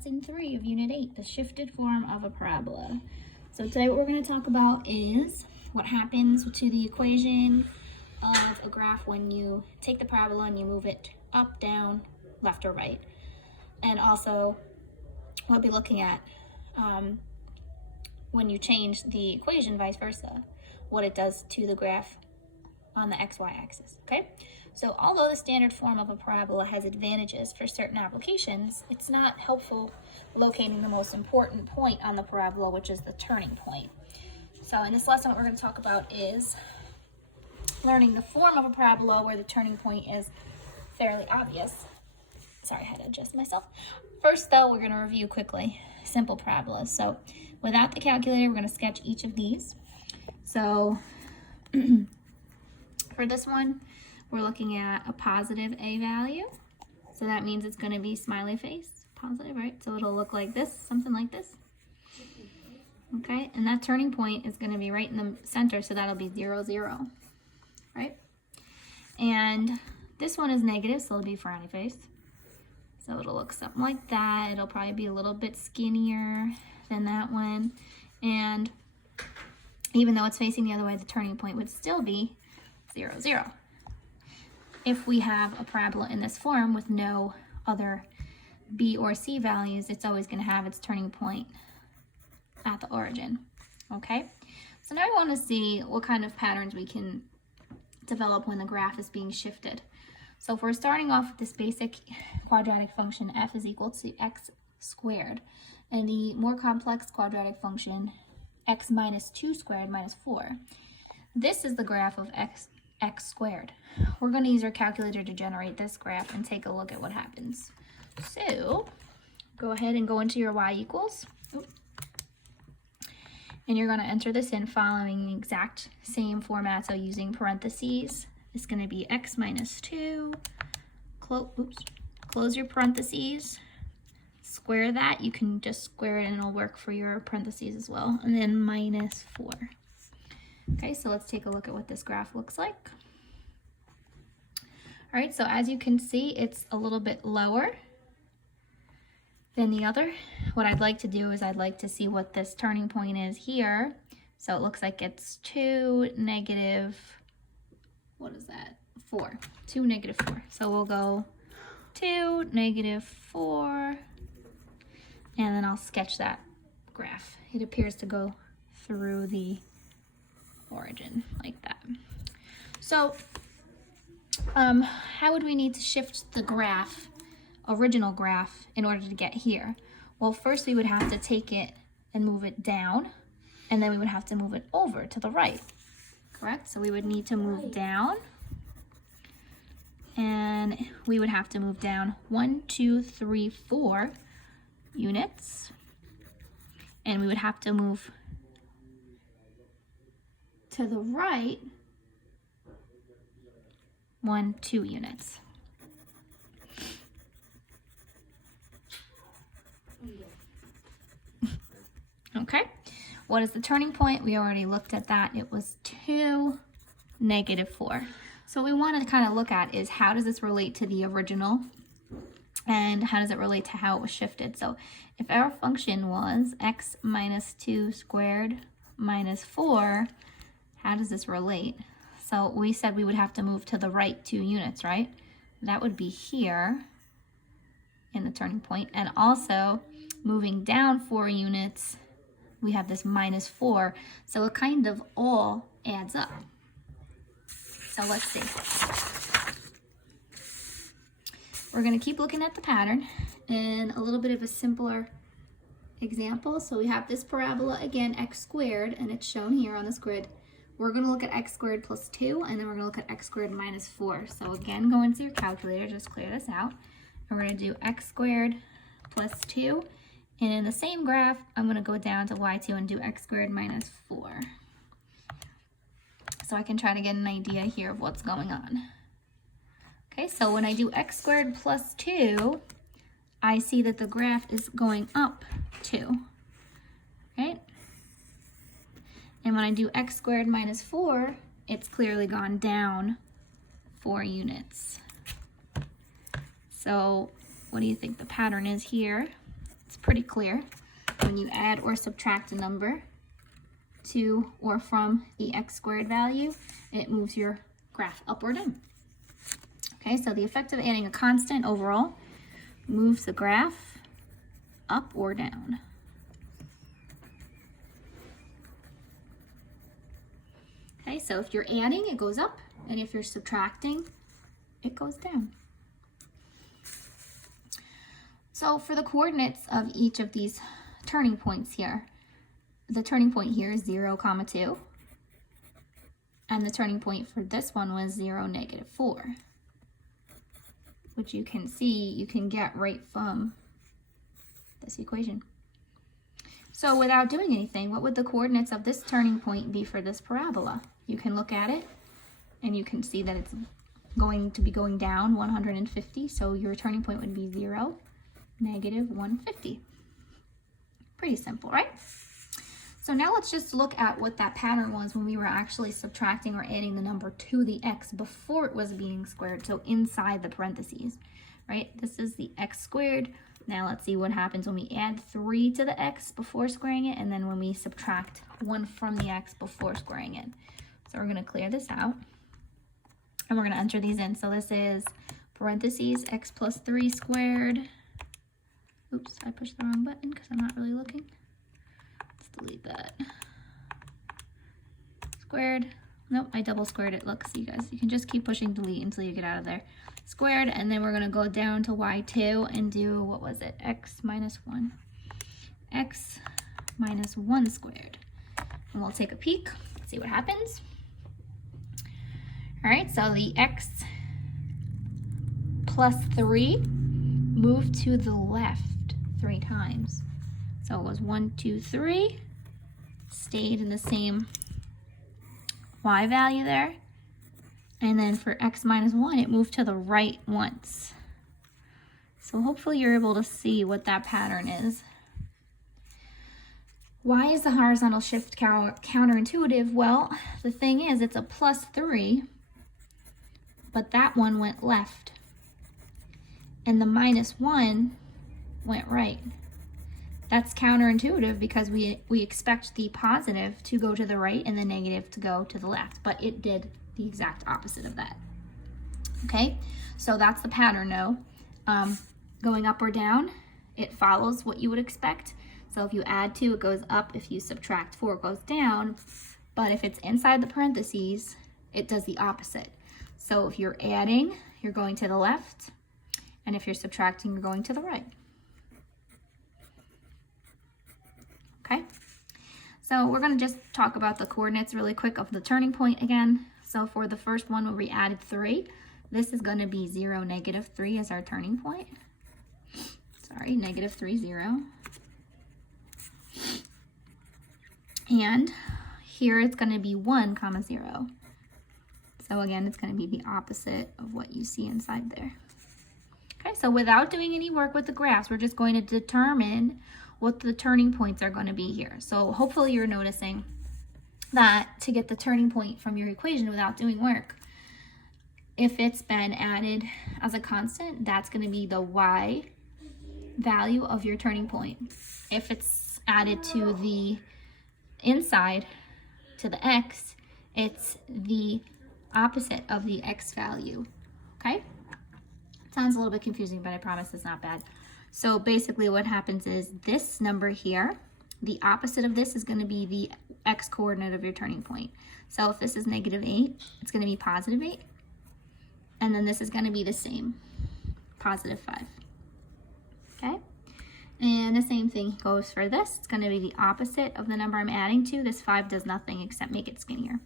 lesson 3 of Unit 8, the shifted form of a parabola. So today what we're going to talk about is what happens to the equation of a graph when you take the parabola and you move it up, down, left, or right. And also we'll be looking at when you change the equation, vice versa, what it does to the graph on the XY axis, okay? So although the standard form of a parabola has advantages for certain applications, it's not helpful locating the most important point on the parabola, which is the turning point. So in this lesson, what we're going to talk about is learning the form of a parabola where the turning point is fairly obvious. Sorry, I had to adjust myself. First, though, we're going to review quickly simple parabolas. So without the calculator, we're going to sketch each of these. So for this one, we're looking at a positive a value. So that means it's going to be smiley face, positive, right? So it'll look like this, something like this. Okay, and that turning point is going to be right in the center, so that'll be 0, 0, right? And this one is negative, so it'll be frowny face. So it'll look something like that. It'll probably be a little bit skinnier than that one. And even though it's facing the other way, the turning point would still be 0, 0. If we have a parabola in this form with no other b or c values, it's always going to have its turning point at the origin, okay? So now I want to see what kind of patterns we can develop when the graph is being shifted. So if we're starting off with this basic quadratic function, f is equal to x squared, and the more complex quadratic function, x minus 2 squared minus 4, this is the graph of x squared. We're going to use our calculator to generate this graph and take a look at what happens. So go ahead and go into your y equals. And you're going to enter this in following the exact same format. So using parentheses, it's going to be x minus 2, close your parentheses, square that. You can just square it and it'll work for your parentheses as well. And then minus 4. Okay, so let's take a look at what this graph looks like. All right, so as you can see, it's a little bit lower than the other. What I'd like to do is I'd like to see what this turning point is here. So it looks like it's 2, negative, what is that? 4, 2, negative 4. So we'll go 2, negative 4, and then I'll sketch that graph. It appears to go through the origin like that. So how would we need to shift the graph, original graph, in order to get here? Well, first we would have to take it and move it down, and then we would have to move it over to the right, correct? So we would need to move down, and we would have to move down 1, 2, 3, 4 units, and we would have to move to the right 1, 2 units. Okay, what is the turning point? We already looked at that. It was 2, negative 4. So what we want to kind of look at is how does this relate to the original and how does it relate to how it was shifted? So if our function was x minus 2 squared minus 4, how does this relate? So we said we would have to move to the right 2 units, right? That would be here in the turning point. And also moving down 4 units, we have this minus 4. So it kind of all adds up. So let's see. We're going to keep looking at the pattern and a little bit of a simpler example. So we have this parabola, again, x squared, and it's shown here on this grid. We're going to look at x squared plus 2, and then we're going to look at x squared minus 4. So again, go into your calculator, just clear this out. And we're going to do x squared plus 2. And in the same graph, I'm going to go down to y2 and do x squared minus 4. So I can try to get an idea here of what's going on. Okay, so when I do x squared plus 2, I see that the graph is going up 2, right? And when I do x squared minus 4, it's clearly gone down 4 units. So what do you think the pattern is here? It's pretty clear. When you add or subtract a number to or from the x squared value, it moves your graph up or down. Okay, so the effect of adding a constant overall moves the graph up or down. Okay, so if you're adding, it goes up, and if you're subtracting, it goes down. So for the coordinates of each of these turning points here, the turning point here is 0, 2, and the turning point for this one was 0, -4, which you can see you can get right from this equation. So without doing anything, what would the coordinates of this turning point be for this parabola? You can look at it and you can see that it's going to be going down 150, so your turning point would be 0, -150. Pretty simple, right? So now let's just look at what that pattern was when we were actually subtracting or adding the number to the x before it was being squared, so inside the parentheses, right? This is the x squared. Now let's see what happens when we add 3 to the x before squaring it, and then when we subtract 1 from the x before squaring it. So we're going to clear this out, and we're going to enter these in. So this is parentheses x plus 3 squared. Oops, I pushed the wrong button because I'm not really looking. Let's delete that. Squared. Nope, I double squared it. Look, see guys, you can just keep pushing delete until you get out of there. Squared, and then we're going to go down to y2 and do, what was it, x minus 1. X minus 1 squared. And we'll take a peek, see what happens. All right, so the x plus 3 moved to the left 3 times. So it was 1, 2, 3, stayed in the same y value there. And then for x minus 1, it moved to the right once. So hopefully you're able to see what that pattern is. Why is the horizontal shift counterintuitive? Well, the thing is, it's a plus 3, but that one went left. And the minus 1 went right. That's counterintuitive because we expect the positive to go to the right and the negative to go to the left, but it did the exact opposite of that. Okay, so that's the pattern now. Going up or down, it follows what you would expect. So if you add 2, it goes up. If you subtract 4, it goes down. But if it's inside the parentheses, it does the opposite. So if you're adding, you're going to the left. And if you're subtracting, you're going to the right. Okay, so we're going to just talk about the coordinates really quick of the turning point again. So for the first one where we added 3, this is going to be 0, -3 as our turning point. Sorry, -3, 0. And here it's going to be 1, 0. So again, it's going to be the opposite of what you see inside there. Okay, so without doing any work with the graphs, we're just going to determine what the turning points are going to be here. So hopefully you're noticing that to get the turning point from your equation without doing work, if it's been added as a constant, that's going to be the y value of your turning point. If it's added to the inside, to the x, it's the opposite of the x value. Okay? Sounds a little bit confusing, but I promise it's not bad. So basically what happens is this number here, the opposite of this is going to be the x coordinate of your turning point. So if this is -8, it's going to be +8. And then this is going to be the same, +5. Okay? And the same thing goes for this. It's going to be the opposite of the number I'm adding to. This 5 does nothing except make it skinnier.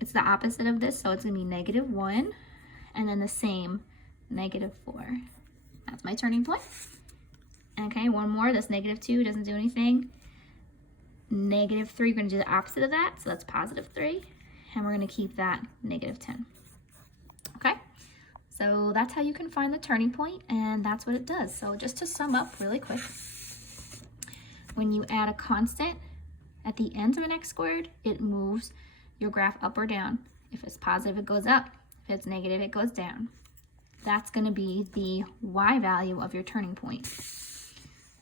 It's the opposite of this, so it's going to be -1. And then the same, -4. That's my turning point. Okay, one more. This -2 doesn't do anything. -3, we're going to do the opposite of that, so that's +3. And we're going to keep that -10. Okay, so that's how you can find the turning point, and that's what it does. So just to sum up really quick, when you add a constant at the end of an x squared, it moves your graph up or down. If it's positive, it goes up. If it's negative, it goes down. That's going to be the y value of your turning point.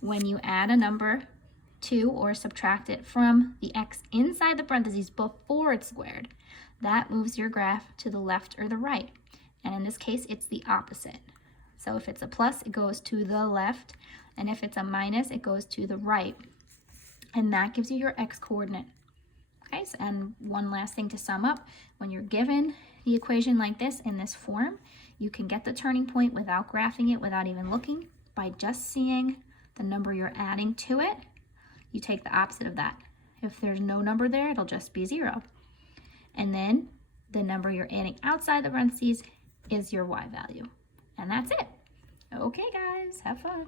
when you add a number to or subtract it from the x inside the parentheses before it's squared, that moves your graph to the left or the right. And in this case, it's the opposite. So if it's a plus, it goes to the left, and if it's a minus, it goes to the right. And that gives you your x coordinate. Okay, so, and one last thing to sum up, when you're given the equation like this in this form, you can get the turning point without graphing it, without even looking, by just seeing the number you're adding to it. You take the opposite of that. If there's no number there, it'll just be 0. And then the number you're adding outside the parentheses is your y value. And that's it. Okay, guys, have fun.